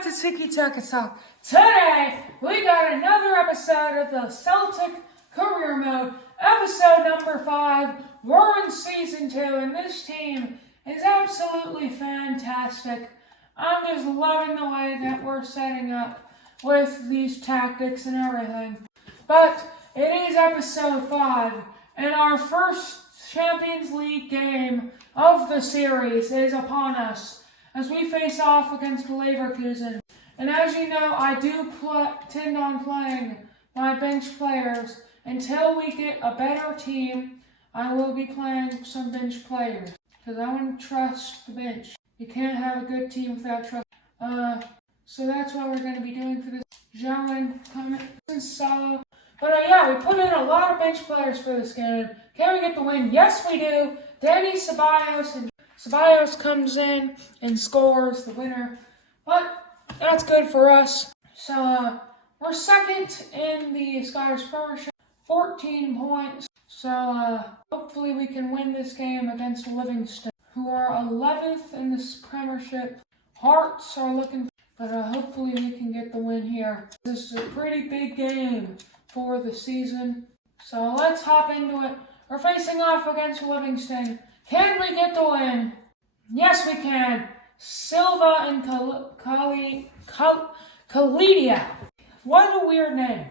back to Tiki Taka Talk. Today, we got another episode of the Celtic Career Mode, episode number 5. We're in season 2, and this team is absolutely fantastic. I'm just loving the way that we're setting up with these tactics and everything. But it is episode 5, and our first Champions League game of the series is upon us as we face off against Leverkusen. And as you know, I do tend on playing my bench players. Until we get a better team, I will be playing some bench players because I want to trust the bench. You can't have a good team without trust. So that's what we're going to be doing for this. Joan, and Salo. But yeah, we put in a lot of bench players for this game. Can we get the win? Yes, we do. Danny Ceballos, and Ceballos comes in and scores the winner. But that's good for us. So we're second in the Scottish Premiership, 14 points. So hopefully we can win this game against Livingston, who are 11th in this Premiership. Hearts are looking, but hopefully we can get the win here. This is a pretty big game for the season. So let's hop into it. We're facing off against Livingston. Can we get the win? Yes, we can. Silva and Kalidia. What a weird name.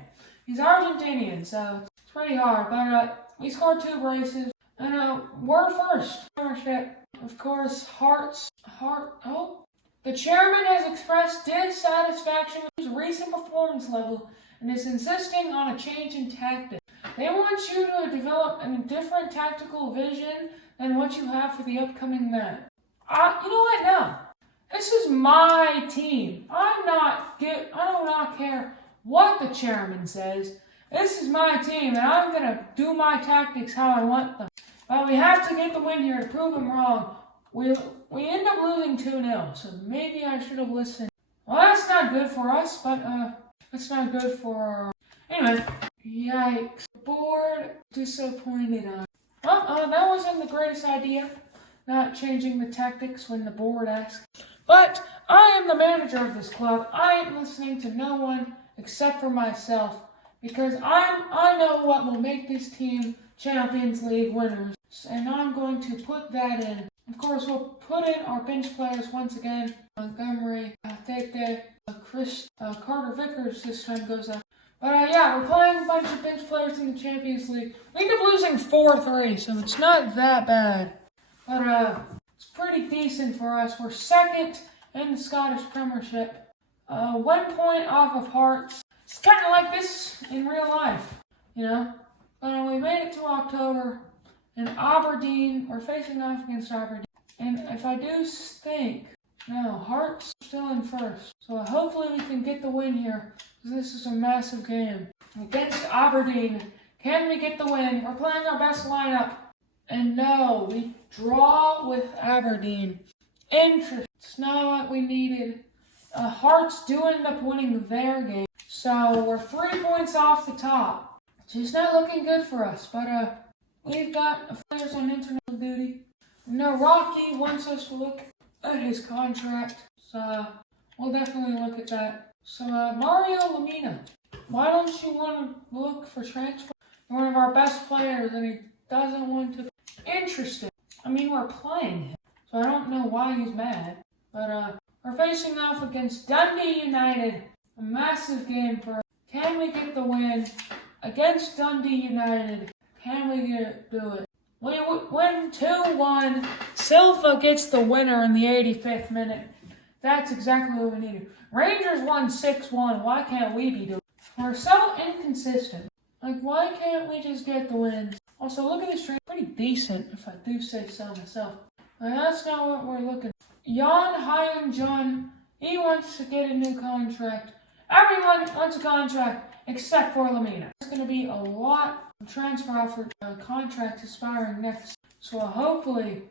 He's Argentinian, so it's pretty hard. But we scored 2 braces, and we're first. Premiership, of course. The chairman has expressed dissatisfaction with his recent performance level and is insisting on a change in tactics. They want you to develop a different tactical vision than what you have for the upcoming match. You know what? No. This is my team. I do not care what the chairman says. This is my team, and I'm going to do my tactics how I want them. But we have to get the win here to prove them wrong. We end up losing 2-0, so maybe I should have listened. Well, that's not good for us, but that's not good for... Anyway, yikes. Bored, disappointed. That wasn't the greatest idea, not changing the tactics when the board asks. But I am the manager of this club. I ain't listening to no one except for myself, because I know what will make this team Champions League winners, and I'm going to put that in. Of course, we'll put in our bench players once again. Montgomery, Tete, Carter Vickers this time goes up. But yeah, we're playing a bunch of bench players in the Champions League. We end up losing 4-3, so it's not that bad. But it's pretty decent for us. We're second in the Scottish Premiership. 1 point off of Hearts. It's kind of like this in real life, you know. But we made it to October, and Aberdeen, we're facing off against Aberdeen. And if I do think, no, Hearts still in first. So hopefully we can get the win here, because this is a massive game. Against Aberdeen, can we get the win? We're playing our best lineup. And no, we draw with Aberdeen. Interesting. It's not what we needed. Hearts do end up winning their game. So we're 3 points off the top. It's not looking good for us. But we've got players on international duty. No, Rocky wants us to look at his contract. So we'll definitely look at that. So Mario Lemina, why don't you want to look for transfer? One of our best players, and he doesn't want to. Interesting. I mean, we're playing him, so I don't know why he's mad. But we're facing off against Dundee United. A massive game for us. Can we get the win against Dundee United? Can we do it? We win 2-1. Silva gets the winner in the 85th minute. That's exactly what we needed. Rangers won 6-1. Why can't we be doing it? We're so inconsistent. Like, why can't we just get the wins? Also, look at this trade. Pretty decent, if I do say so myself. But that's not what we're looking for. Jan Hyun-Jun, he wants to get a new contract. Everyone wants a contract except for Lemina. There's going to be a lot of transfer offer contracts expiring next. So hopefully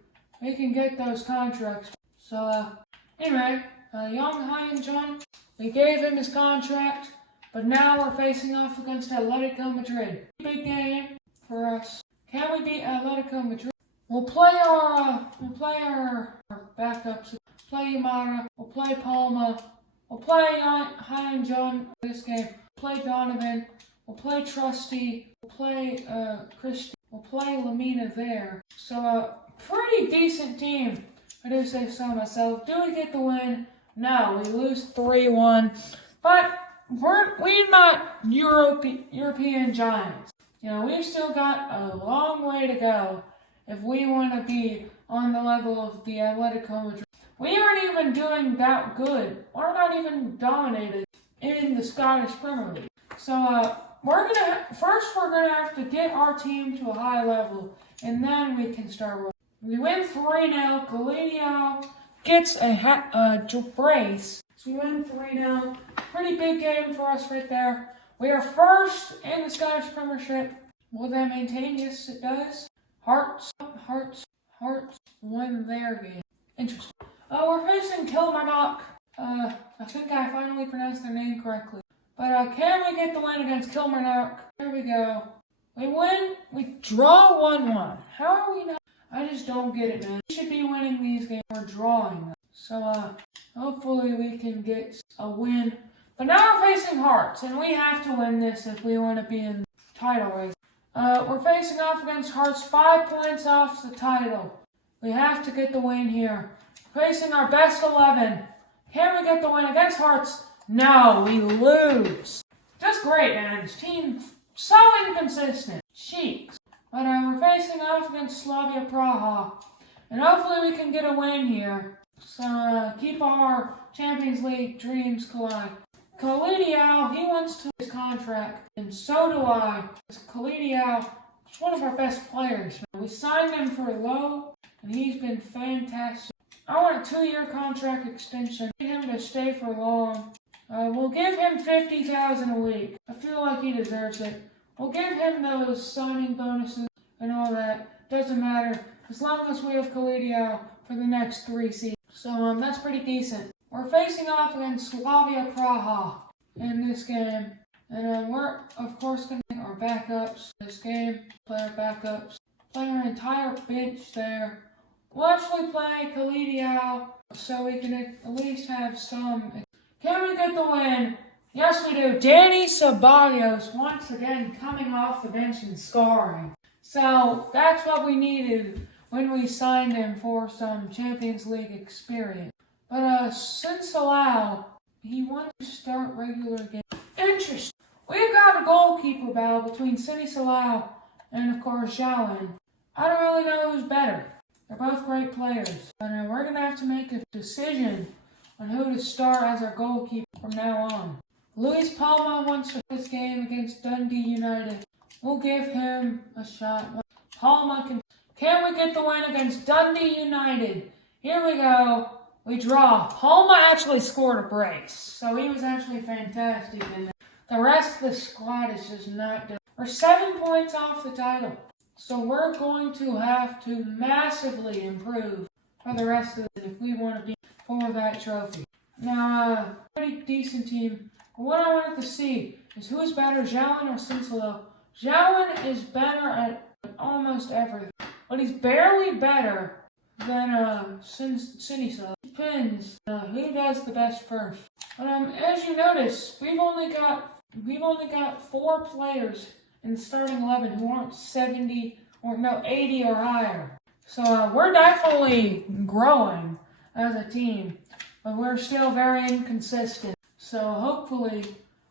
we can get those contracts. So anyway, Jan Hyun-Jun, we gave him his contract. But now we're facing off against Atletico Madrid. Big game for us. Can we beat Atletico Madrid? We'll play our backups. Play Yamada. We'll play Palma. We'll play High and John this game. We'll play Donovan. We'll play Trusty. We'll play Christy. We'll play Lamina there. So pretty decent team. I do say so myself. Do we get the win? No, we lose 3-1. But we're not European giants. You know, we've still got a long way to go if we want to be on the level of the Atletico Madrid. We aren't even doing that good. We're not even dominated in the Scottish Premier League. So we're gonna have to get our team to a high level, and then we can start rolling. We win 3-0. Galidio gets a brace. So we win 3-0. Pretty big game for us right there. We are first in the Scottish Premiership. Will that maintain? Yes, it does. Hearts won their game. Interesting. We're facing Kilmarnock. I think I finally pronounced their name correctly. But can we get the win against Kilmarnock? Here we go. We win. We draw 1-1. How are we not? I just don't get it, man. We should be winning these games. We're drawing them. So hopefully we can get a win. But now we're facing Hearts, and we have to win this if we want to be in the title race. We're facing off against Hearts, 5 points off the title. We have to get the win here. Facing our best 11. Can we get the win against Hearts? No, we lose. Just great, man. This team so inconsistent. Cheeks. But we're facing off against Slavia Praha. And hopefully we can get a win here. So keep our Champions League dreams alive. Kalidiao, he wants to his contract. And so do I. Kalidiao is one of our best players. We signed him for low, and he's been fantastic. I want a 2-year contract extension. I need him to stay for long. We'll give him $50,000 a week. I feel like he deserves it. We'll give him those signing bonuses and all that. Doesn't matter. As long as we have Kalidiao for the next 3 seasons. So that's pretty decent. We're facing off against Slavia Praha in this game. And we're, of course, going to get our backups in this game. Play our backups. Play our entire bench there. We'll actually play Kalidiao so we can at least have some. Can we get the win? Yes, we do. Danny Ceballos once again coming off the bench and scoring. So that's what we needed when we signed him for some Champions League experience. But Sinclair, he wants to start regular games. Interesting. We've got a goalkeeper battle between Sinclair and, of course, Jalen. I don't really know who's better. They're both great players. But we're going to have to make a decision on who to start as our goalkeeper from now on. Luis Palma wants to play this game against Dundee United. We'll give him a shot. Palma can we get the win against Dundee United? Here we go. We draw. Palma actually scored a brace, so he was actually fantastic. And the rest of the squad is just not doing. We're 7 points off the title, so we're going to have to massively improve for the rest of it if we want to be for that trophy. Now, pretty decent team. What I wanted to see is who's better, Jalen or Sincelo. Jalen is better at almost everything, but he's barely better than Sincelo. Depends who does the best first. But as you notice, we've only got 4 players in the starting 11 who aren't 80 or higher. So we're definitely growing as a team, but we're still very inconsistent. So hopefully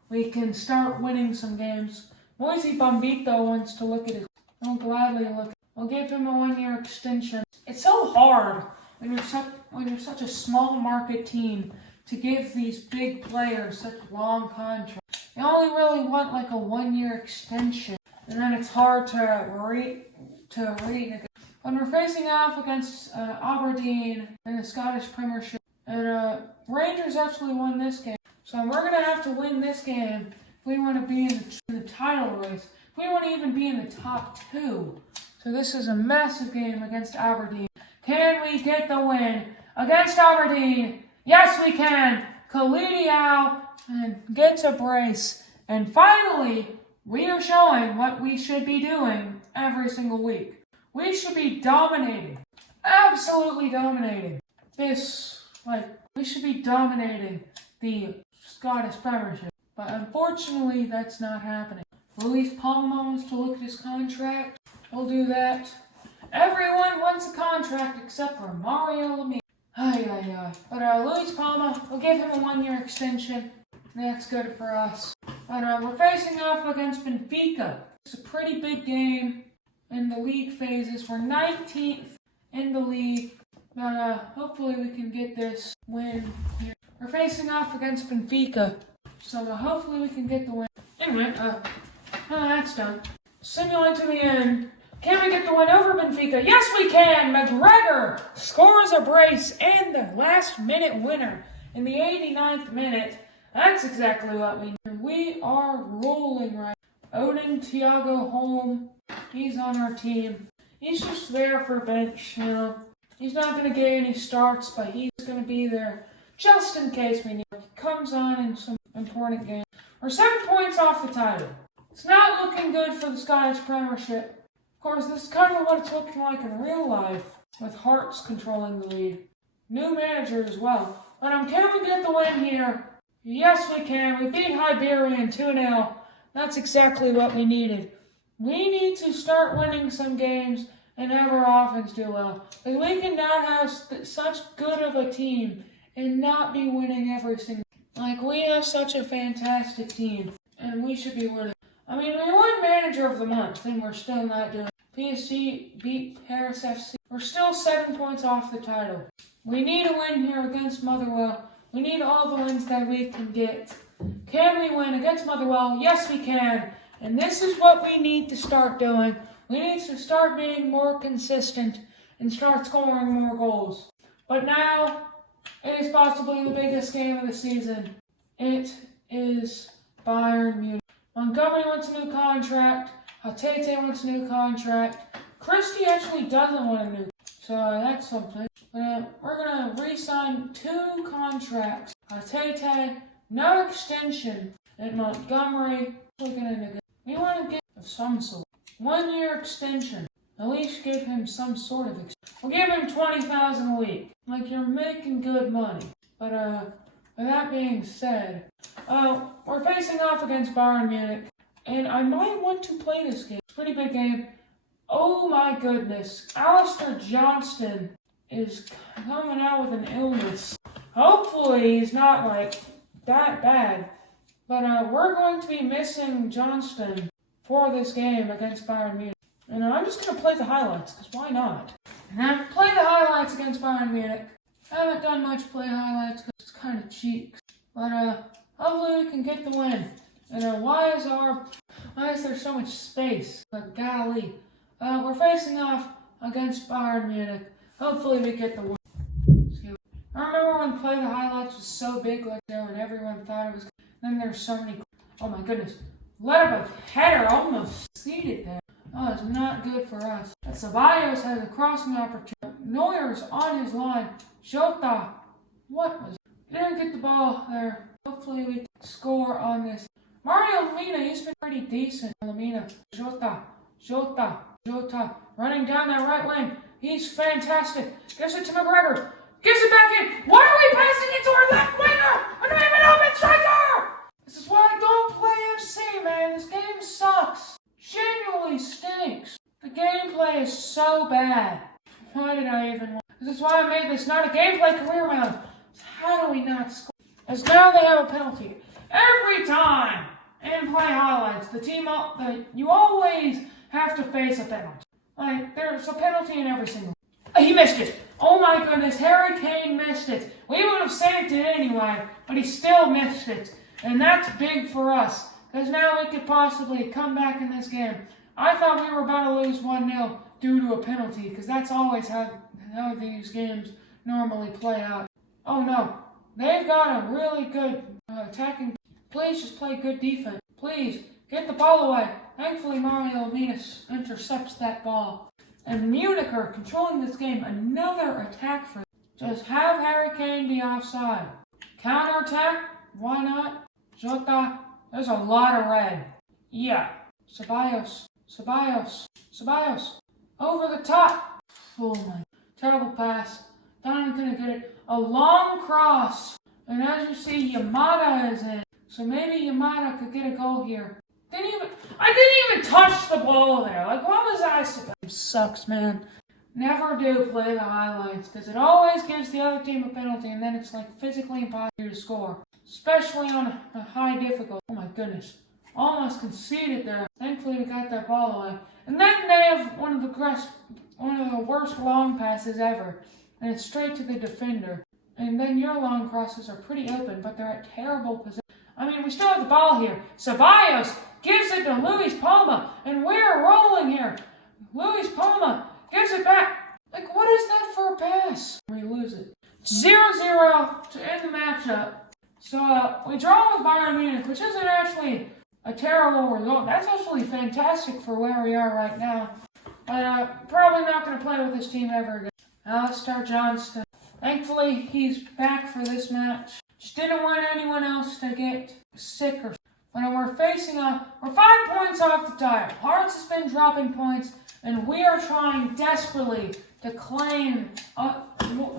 we can start winning some games. Moise Bombito wants to look at it. I'll gladly look. We'll give him a 1-year extension. It's so hard when you're such a small market team to give these big players such long contracts. They only really want like a 1-year extension, and then it's hard to read. When we're facing off against Aberdeen in the Scottish Premiership, and Rangers actually won this game, so we're gonna have to win this game if we want to be in the title race. If we want to even be in the top 2. So this is a massive game against Aberdeen. Can we get the win against Aberdeen? Yes, we can. Kalidiao gets a brace. And finally, we are showing what we should be doing every single week. We should be dominating. Absolutely dominating. We should be dominating the Scottish Premiership. But unfortunately, that's not happening. Luis Palma wants to look at his contract. We'll do that. Everyone wants a contract except for Mario Lemina. But Luis Palma, we'll give him a 1-year extension. That's good for us. But we're facing off against Benfica. It's a pretty big game in the league phases. We're 19th in the league. But hopefully we can get this win here. We're facing off against Benfica. So hopefully we can get the win. Anyway, that's done. Simulate to the end. Can we get the win over Benfica? Yes, we can! McGregor scores a brace and the last-minute winner in the 89th minute. That's exactly what we need. We are rolling right now. Odin Thiago Holm, he's on our team. He's just there for bench, you know. He's not going to get any starts, but he's going to be there just in case we need him. He comes on in some important games. We're 7 points off the title. It's not looking good for the Scottish Premiership. Of course, this is kind of what it's looking like in real life, with Hearts controlling the lead. New manager as well. But can we get the win here? Yes, we can. We beat Hibernian 2-0. That's exactly what we needed. We need to start winning some games and have our offense do well. Because we cannot have such good of a team and not be winning every single. Like, we have such a fantastic team, and we should be winning. I mean, we won Manager of the Month, and we're still not doing it. PSG beat Paris FC. We're still 7 points off the title. We need a win here against Motherwell. We need all the wins that we can get. Can we win against Motherwell? Yes, we can. And this is what we need to start doing. We need to start being more consistent and start scoring more goals. But now, it is possibly the biggest game of the season. It is Bayern Munich. Montgomery wants a new contract. Hatete wants a new contract. Christie actually doesn't want a new. So that's something. We're going to re-sign 2 contracts. Hatete, no extension. And Montgomery, we want to get of some sort. 1-year extension. At least give him some sort of extension. We'll give him $20,000 a week. Like, you're making good money. But with that being said, we're facing off against Bayern Munich, and I might want to play this game. It's a pretty big game. Oh my goodness. Alistair Johnston is coming out with an illness. Hopefully he's not, like, that bad. But we're going to be missing Johnston for this game against Bayern Munich. And I'm just going to play the highlights, because why not? And I play the highlights against Bayern Munich. I haven't done much play highlights because it's kind of cheap. But hopefully we can get the win. And why is there so much space? But golly. We're facing off against Bayern Munich. Hopefully we get the win. I remember when play the highlights was so big like there when everyone thought it was. Then there's so many. Oh my goodness. Let up a header, almost seated there. Oh, it's not good for us. Ceballos has a crossing opportunity. Neuer's on his line. Jota. What was it? Didn't get the ball there. Hopefully we can score on this. Mario Lemina, he's been pretty decent. Lemina. Jota. Running down that right wing. He's fantastic. Gives it to McGregor. Gives it back in. Why are we passing it to our left winger? I don't even know if it's striker! This is why I don't play FC, man. This game sucks. Genuinely stinks. The gameplay is so bad. Why did I even want? This is why I made this not a gameplay career mode. How do we not score? As now they have a penalty. Every time in play highlights, you always have to face a penalty. Like, there's a penalty in every single. He missed it. Oh my goodness, Harry Kane missed it. We would have saved it anyway, but he still missed it. And that's big for us, because now we could possibly come back in this game. I thought we were about to lose 1-0 due to a penalty, because that's always how these games normally play out. Oh no, they've got a really good attacking. Please just play good defense. Please, get the ball away. Thankfully, Mario Lemina intercepts that ball. And Munich are controlling this game. Another attack for them. Just have Harry Kane be offside. Counter attack? Why not? Jota. There's a lot of red. Yeah. Ceballos. Over the top. Oh my. Terrible pass. Not even gonna get it. A long cross. And as you see, Yamada is in. So maybe Yamada could get a goal here. I didn't even touch the ball there. Like, what was I supposed to do? Sucks, man. Never do play the highlights, because it always gives the other team a penalty, and then it's like physically impossible to score. Especially on a high difficulty. Oh my goodness. Almost conceded there. Thankfully we got that ball away. And then they have one of the worst long passes ever. And it's straight to the defender. And then your long crosses are pretty open, but they're at terrible position. I mean, we still have the ball here. Ceballos gives it to Luis Palma, and we're rolling here. Luis Palma gives it back. Like, what is that for a pass? We lose it. 0-0 to end the matchup. So, we draw with Bayern Munich, which isn't actually a terrible result. That's actually fantastic for where we are right now. But probably not going to play with this team ever again. Alistair Johnston. Thankfully, he's back for this match. Just didn't want anyone else to get sick or when we're we're 5 points off the title. Hearts has been dropping points, and we are trying desperately to claim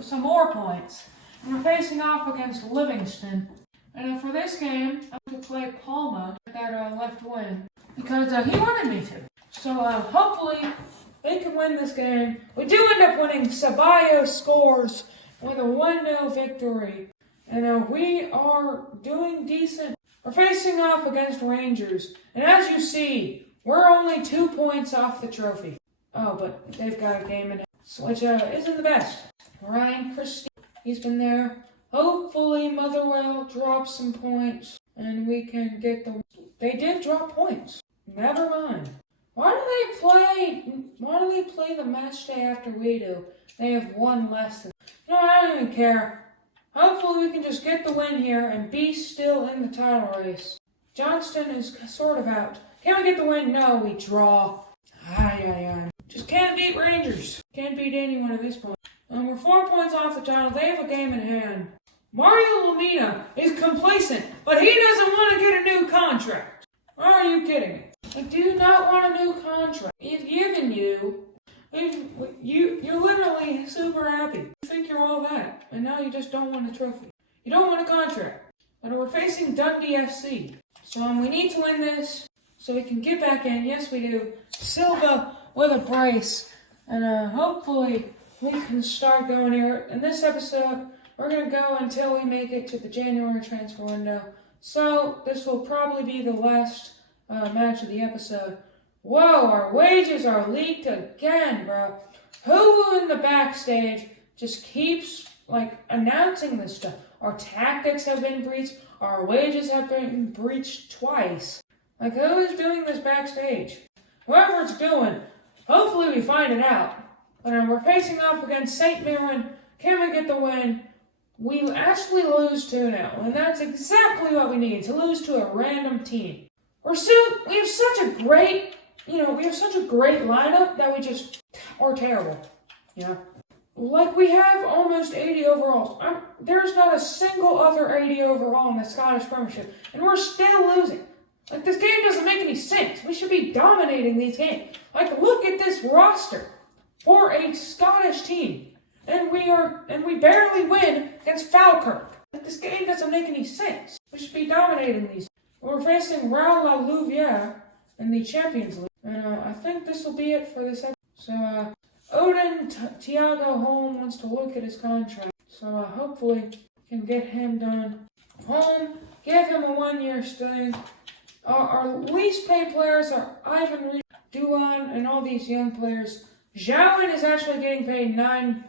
some more points. And we're facing off against Livingston. And for this game, I'm going to play Palma at that left wing because he wanted me to. So hopefully they can win this game. We do end up winning. Ceballos scores with a 1-0 victory. And we are doing decent. We're facing off against Rangers. And as you see, we're only 2 points off the trophy. Oh, but they've got a game in hand, which isn't the best. Ryan Christie, he's been there. Hopefully Motherwell drops some points and we can get the... They did drop points. Never mind. Why do they play the match day after we do? They have one less than... No, I don't even care. Hopefully we can just get the win here and be still in the title race. Johnston is sort of out. Can we get the win? No, we draw. Just can't beat Rangers. Can't beat anyone at this point. We're 4 points off the title. They have a game in hand. Mario Lemina is complacent, but he doesn't want to get a new contract. Are you kidding me? I do not want a new contract. He's given you. You're literally super happy. You think you're all that, and now you just don't want a trophy. You don't want a contract. And we're facing Dundee FC. So we need to win this so we can get back in. Yes, we do. Silva with a brace. And hopefully we can start going here. In this episode, we're going to go until we make it to the January transfer window. So this will probably be the last match of the episode. Whoa, our wages are leaked again, bro. Who in the backstage just keeps, announcing this stuff? Our tactics have been breached. Our wages have been breached twice. Who is doing this backstage? Whoever it's doing, hopefully we find it out. But we're facing off against St. Mirren. Can we get the win? We actually lose 2-0, and that's exactly what we need, to lose to a random team. We have such a great lineup that we just are terrible. Yeah. We have almost 80 overalls. There's not a single other 80 overall in the Scottish Premiership, and we're still losing. This game doesn't make any sense. We should be dominating these games. Look at this roster for a Scottish team, and we barely win against Falkirk. This game doesn't make any sense. We should be dominating these. We're facing Real La Louvière in the Champions League, and I think this will be it for this episode. So, Odin Thiago Holm wants to look at his contract, so hopefully we can get him done. Holm, give him a 1-year stay. Our least paid players are Ivan Reed, Duan, and all these young players. Zhao is actually getting paid 9K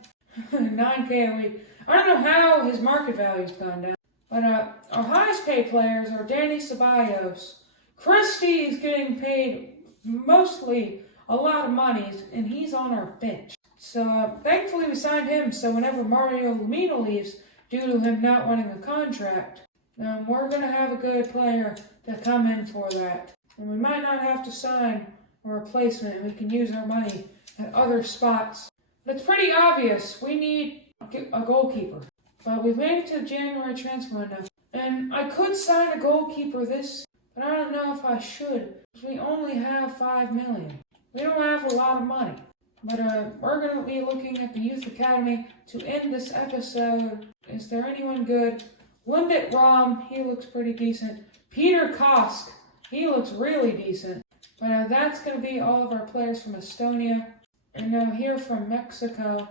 a week. I don't know how his market value's gone down. But our highest paid players are Danny Ceballos. Christie is getting paid mostly a lot of money, and he's on our bench. So thankfully we signed him, so whenever Mario Lemina leaves, due to him not winning a contract, we're going to have a good player to come in for that. And we might not have to sign a replacement, and we can use our money at other spots. But it's pretty obvious we need a goalkeeper. But we've made it to the January transfer window. And I could sign a goalkeeper but I don't know if I should, because we only have $5 million. We don't have a lot of money. But we're going to be looking at the Youth Academy to end this episode. Is there anyone good? Wimbit Rom, he looks pretty decent. Peter Kosk, he looks really decent. But that's going to be all of our players from Estonia. And now here from Mexico,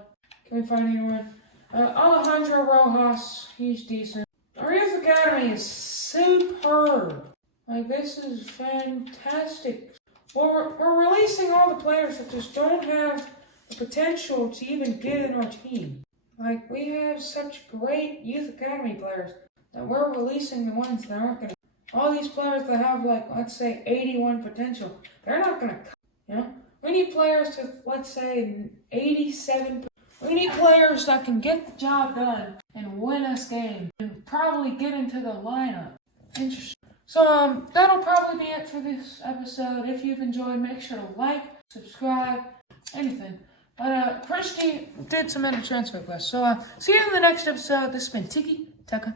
can we find anyone? Alejandro Rojas, he's decent. Our youth academy is superb. Like, this is fantastic. Well, we're releasing all the players that just don't have the potential to even get in our team. Like, we have such great youth academy players that we're releasing the ones that aren't going to. All these players that have, like, let's say 81 potential, they're not going to cut, you know? We need players to, let's say, 87. We need players that can get the job done and win us games and probably get into the lineup. Interesting. So, that'll probably be it for this episode. If you've enjoyed, make sure to like, subscribe, anything. But, Christy did some inner transfer quests. So, see you in the next episode. This has been Tiki Taka.